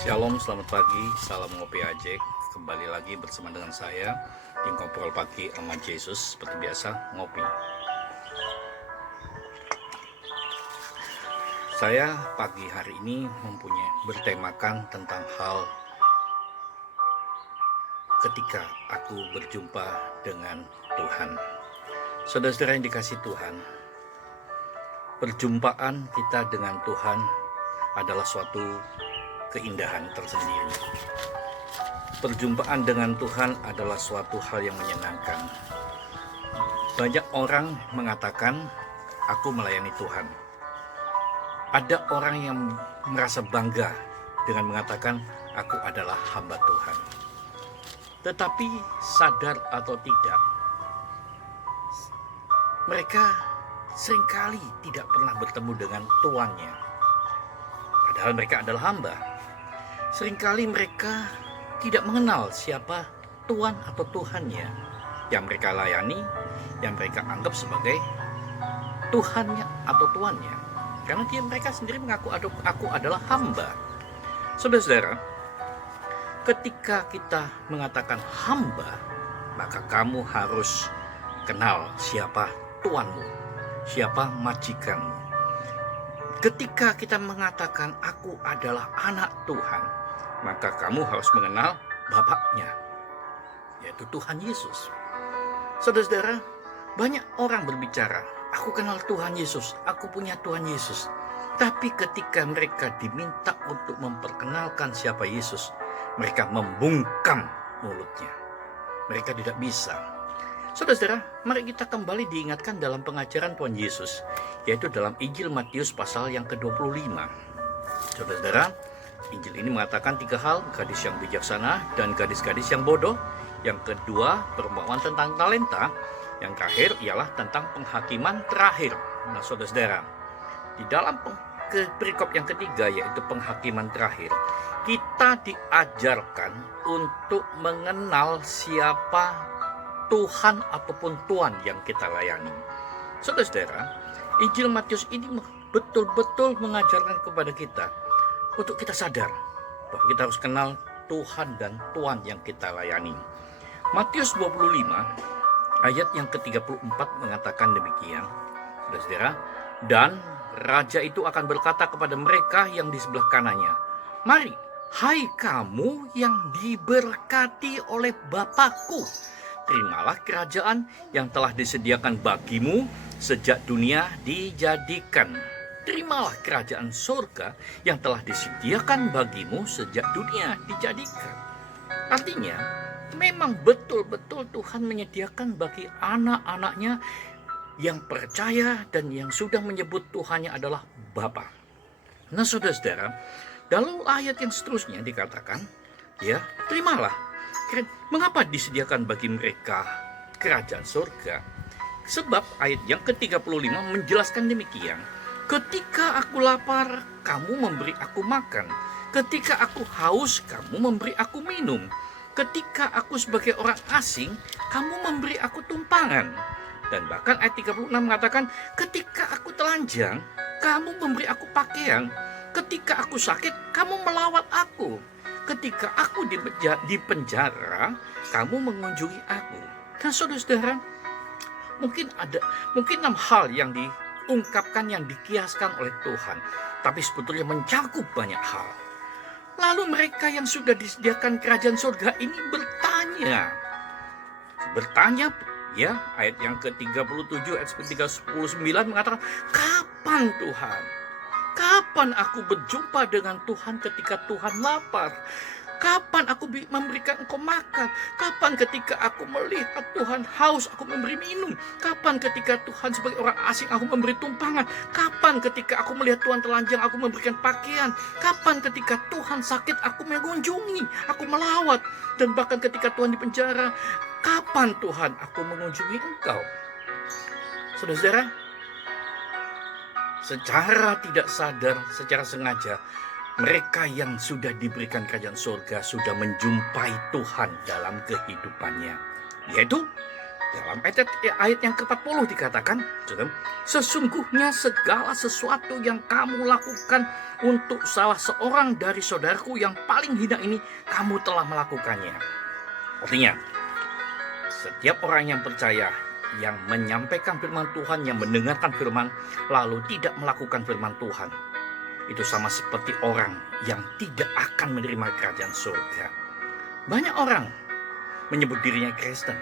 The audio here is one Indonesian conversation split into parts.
Shalom, selamat pagi, salam ngopi ajek. Kembali lagi bersama dengan saya di Ngobrol Pagi sama Yesus. Seperti biasa, ngopi. Saya pagi hari ini bertemakan tentang hal ketika aku berjumpa dengan Tuhan. Saudara-saudara yang dikasih Tuhan, perjumpaan kita dengan Tuhan adalah suatu keindahan tersendiri. Perjumpaan dengan Tuhan adalah suatu hal yang menyenangkan. Banyak orang mengatakan, aku melayani Tuhan. Ada orang yang merasa bangga dengan mengatakan, aku adalah hamba Tuhan. Tetapi sadar atau tidak, mereka seringkali tidak pernah bertemu dengan tuannya. Padahal mereka adalah hamba. Seringkali mereka tidak mengenal siapa Tuhan atau Tuhannya yang mereka layani, yang mereka anggap sebagai Tuhannya atau Tuannya. Karena mereka sendiri mengaku aku adalah hamba. Saudara-saudara, ketika kita mengatakan hamba, maka kamu harus kenal siapa Tuanmu, siapa majikanmu. Ketika kita mengatakan aku adalah anak Tuhan, maka kamu harus mengenal Bapaknya, yaitu Tuhan Yesus. Saudara-saudara, banyak orang berbicara, aku kenal Tuhan Yesus, aku punya Tuhan Yesus. Tapi ketika mereka diminta untuk memperkenalkan siapa Yesus, mereka membungkam mulutnya. Mereka tidak bisa. Saudara-saudara, mari kita kembali diingatkan dalam pengajaran Tuhan Yesus, yaitu dalam Injil Matius pasal yang ke-25. Saudara-saudara, Injil ini mengatakan 3 hal, gadis yang bijaksana dan gadis-gadis yang bodoh. Yang kedua, perumpamaan tentang talenta. Yang terakhir ialah tentang penghakiman terakhir. Nah, saudara-saudara, di dalam perikop yang ketiga, yaitu penghakiman terakhir, kita diajarkan untuk mengenal siapa Tuhan ataupun Tuan yang kita layani. Saudara-saudara, Injil Matius ini betul-betul mengajarkan kepada kita untuk kita sadar bahwa kita harus kenal Tuhan dan Tuan yang kita layani. Matius 25 ayat yang ke-34 mengatakan demikian, saudara-saudara, dan raja itu akan berkata kepada mereka yang di sebelah kanannya, mari, hai kamu yang diberkati oleh Bapakku, terimalah kerajaan yang telah disediakan bagimu sejak dunia dijadikan. Terimalah kerajaan surga yang telah disediakan bagimu sejak dunia dijadikan. Artinya, memang betul-betul Tuhan menyediakan bagi anak-anaknya yang percaya dan yang sudah menyebut Tuhannya adalah Bapa. Nah, saudara-saudara, dalam ayat yang seterusnya dikatakan, ya, terimalah. Mengapa disediakan bagi mereka kerajaan surga? Sebab ayat yang ke-35 menjelaskan demikian. Ketika aku lapar, kamu memberi aku makan. Ketika aku haus, kamu memberi aku minum. Ketika aku sebagai orang asing, kamu memberi aku tumpangan. Dan bahkan ayat 36 mengatakan, ketika aku telanjang, kamu memberi aku pakaian. Ketika aku sakit, kamu melawat aku. Ketika aku di penjara, kamu mengunjungi aku. Nah, saudara-saudara, mungkin 6 hal yang diungkapkan, yang dikiaskan oleh Tuhan, tapi sebetulnya mencakup banyak hal. Lalu mereka yang sudah disediakan kerajaan surga ini bertanya, ya, ayat yang ke-37 ayat 39 mengatakan, kapan Tuhan? Kapan aku berjumpa dengan Tuhan ketika Tuhan lapar? Kapan aku memberikan engkau makan? Kapan ketika aku melihat Tuhan haus, aku memberi minum? Kapan ketika Tuhan sebagai orang asing, aku memberi tumpangan? Kapan ketika aku melihat Tuhan telanjang, aku memberikan pakaian? Kapan ketika Tuhan sakit, aku mengunjungi, aku melawat? Dan bahkan ketika Tuhan di penjara, kapan Tuhan aku mengunjungi engkau? Saudara-saudara, secara tidak sadar, secara sengaja, mereka yang sudah diberikan kerajaan surga sudah menjumpai Tuhan dalam kehidupannya, yaitu Dalam ayat yang ke-40 dikatakan, sesungguhnya segala sesuatu yang kamu lakukan untuk salah seorang dari saudaraku yang paling hina ini, kamu telah melakukannya. Artinya, setiap orang yang percaya, yang menyampaikan firman Tuhan, yang mendengarkan firman, lalu tidak melakukan firman Tuhan, itu sama seperti orang yang tidak akan menerima kerajaan surga. Banyak orang menyebut dirinya Kristen,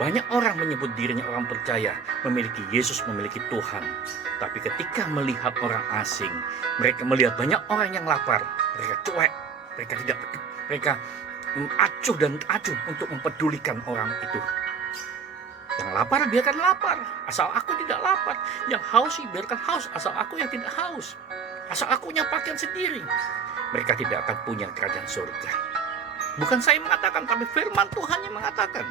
banyak orang menyebut dirinya orang percaya, memiliki Yesus, memiliki Tuhan. Tapi ketika melihat orang asing, mereka melihat banyak orang yang lapar, mereka cuek, mereka acuh dan acuh untuk mempedulikan orang itu. Yang lapar biarkan lapar, asal aku tidak lapar. Yang haus biarkan haus, asal aku yang tidak haus. Asal aku punya pakaian sendiri. Mereka tidak akan punya kerajaan surga. Bukan saya mengatakan, tapi firman Tuhan yang mengatakan.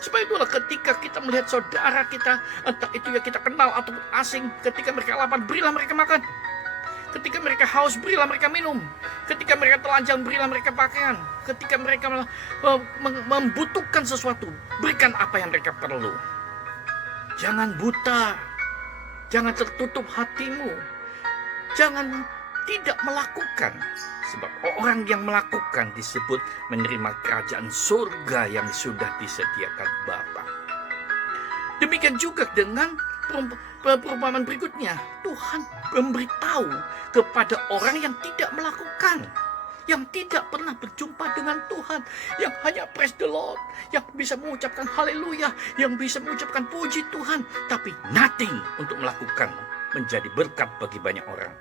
Supaya itulah ketika kita melihat saudara kita, entah itu yang kita kenal ataupun asing, ketika mereka lapar, berilah mereka makan. Ketika mereka haus, berilah mereka minum. Ketika mereka telanjang, berilah mereka pakaian. Ketika mereka membutuhkan sesuatu, berikan apa yang mereka perlu. Jangan buta, jangan tertutup hatimu, jangan tidak melakukan. Sebab orang yang melakukan disebut menerima kerajaan surga yang sudah disediakan Bapa. Demikian juga dengan perumpamaan berikutnya. Tuhan memberitahu kepada orang yang tidak melakukan, yang tidak pernah berjumpa dengan Tuhan, yang hanya praise the Lord, yang bisa mengucapkan haleluya, yang bisa mengucapkan puji Tuhan, tapi nothing untuk melakukan menjadi berkat bagi banyak orang.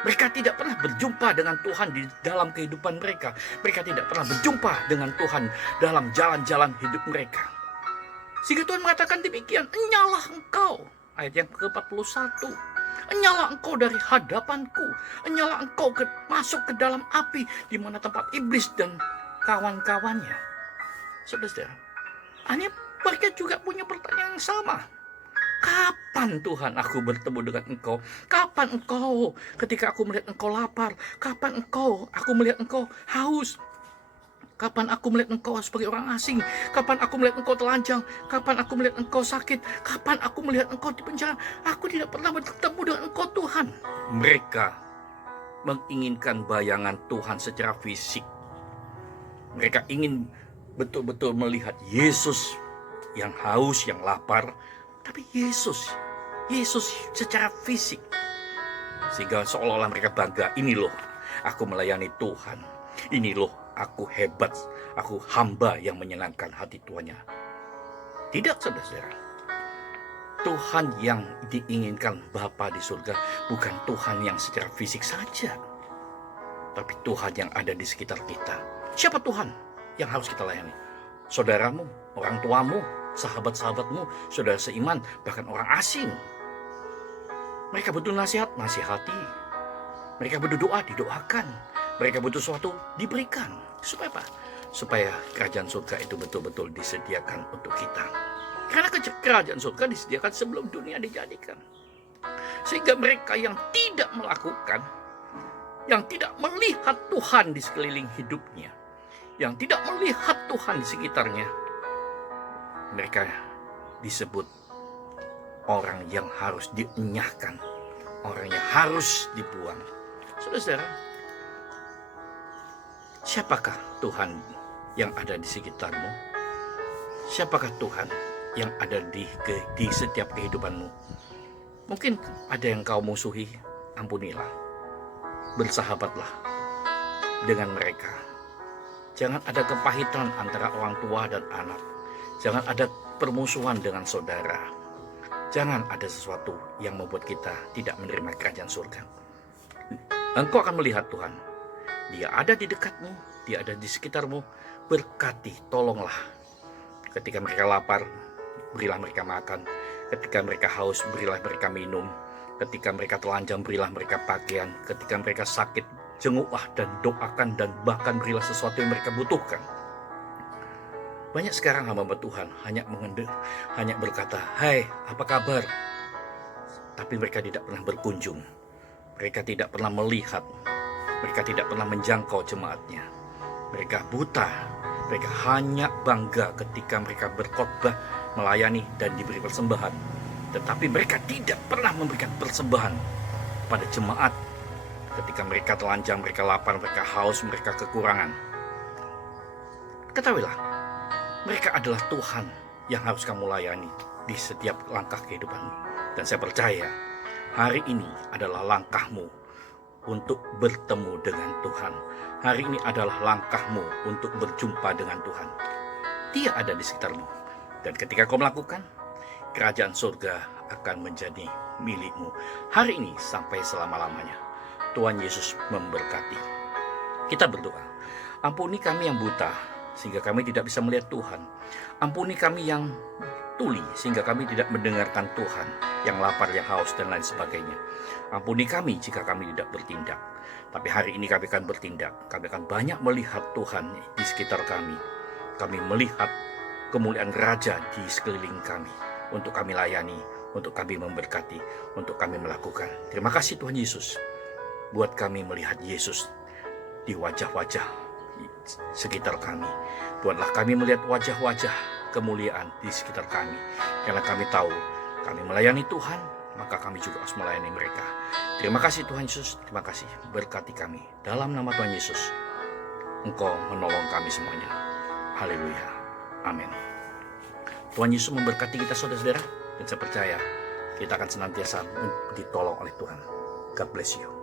Mereka tidak pernah berjumpa dengan Tuhan di dalam kehidupan mereka. Mereka tidak pernah berjumpa dengan Tuhan dalam jalan-jalan hidup mereka. Sehingga Tuhan mengatakan demikian, enyalah engkau. Ayat yang ke-41. Enyalah engkau dari hadapanku. Enyalah engkau masuk ke dalam api, di mana tempat iblis dan kawan-kawannya. Saudara, hanya mereka juga punya pertanyaan yang sama. Kapan Tuhan aku bertemu dengan engkau? Kapan engkau ketika aku melihat engkau lapar? Kapan aku melihat engkau haus? Kapan aku melihat engkau sebagai orang asing? Kapan aku melihat engkau telanjang? Kapan aku melihat engkau sakit? Kapan aku melihat engkau di penjara? Aku tidak pernah bertemu dengan engkau Tuhan. Mereka menginginkan bayangan Tuhan secara fisik. Mereka ingin betul-betul melihat Yesus yang haus, yang lapar. Tapi Yesus secara fisik. Sehingga seolah-olah mereka bangga, ini loh aku melayani Tuhan. Ini loh aku hebat, aku hamba yang menyenangkan hati tuannya. Tidak, saudara. Tuhan yang diinginkan Bapa di surga bukan Tuhan yang secara fisik saja, tapi Tuhan yang ada di sekitar kita. Siapa Tuhan yang harus kita layani? Saudaramu, orang tuamu, sahabat-sahabatmu, saudara seiman, bahkan orang asing. Mereka butuh nasihat, nasihati. Mereka butuh doa, didoakan. Mereka butuh sesuatu, diberikan. Supaya apa? Supaya kerajaan surga itu betul-betul disediakan untuk kita. Karena kerajaan surga disediakan sebelum dunia dijadikan. Sehingga mereka yang tidak melakukan, yang tidak melihat Tuhan di sekeliling hidupnya, yang tidak melihat Tuhan di sekitarnya, mereka disebut orang yang harus dienyahkan, orang yang harus dibuang. Saudara, siapakah Tuhan yang ada di sekitarmu? Siapakah Tuhan yang ada di setiap kehidupanmu? Mungkin ada yang kau musuhi, ampunilah. Bersahabatlah dengan mereka. Jangan ada kepahitan antara orang tua dan anak. Jangan ada permusuhan dengan saudara. Jangan ada sesuatu yang membuat kita tidak menerima kerajaan surga. Engkau akan melihat Tuhan. Dia ada di dekatmu, dia ada di sekitarmu. Berkati, tolonglah. Ketika mereka lapar, berilah mereka makan. Ketika mereka haus, berilah mereka minum. Ketika mereka telanjang, berilah mereka pakaian. Ketika mereka sakit, jenguklah dan doakan, dan bahkan berilah sesuatu yang mereka butuhkan. Banyak sekarang hamba Tuhan hanya berkata, "Hai, apa kabar?" Tapi mereka tidak pernah berkunjung. Mereka tidak pernah melihat. Mereka tidak pernah menjangkau jemaatnya. Mereka buta. Mereka hanya bangga ketika mereka berkhotbah melayani dan diberi persembahan. Tetapi mereka tidak pernah memberikan persembahan pada jemaat ketika mereka telanjang, mereka lapar, mereka haus, mereka kekurangan. Ketahuilah, mereka adalah Tuhan yang harus kamu layani di setiap langkah kehidupanmu. Dan saya percaya hari ini adalah langkahmu untuk bertemu dengan Tuhan. Hari ini adalah langkahmu untuk berjumpa dengan Tuhan. Dia ada di sekitarmu. Dan ketika kau melakukan, kerajaan surga akan menjadi milikmu. Hari ini sampai selama-lamanya. Tuhan Yesus memberkati. Kita berdoa. Ampuni kami yang buta, sehingga kami tidak bisa melihat Tuhan. Ampuni kami yang tuli, sehingga kami tidak mendengarkan Tuhan, yang lapar, yang haus, dan lain sebagainya. Ampuni kami jika kami tidak bertindak. Tapi hari ini kami akan bertindak. Kami akan banyak melihat Tuhan di sekitar kami. Kami melihat kemuliaan Raja di sekeliling kami. Untuk kami layani, untuk kami memberkati, untuk kami melakukan. Terima kasih Tuhan Yesus. Buat kami melihat Yesus di wajah-wajah sekitar kami. Buatlah kami melihat wajah-wajah kemuliaan di sekitar kami. Karena kami tahu kami melayani Tuhan, maka kami juga harus melayani mereka. Terima kasih Tuhan Yesus, terima kasih. Berkati kami dalam nama Tuhan Yesus. Engkau menolong kami semuanya. Haleluya. Amin. Tuhan Yesus memberkati kita saudara-saudara. Dan saya percaya kita akan senantiasa ditolong oleh Tuhan. God bless you.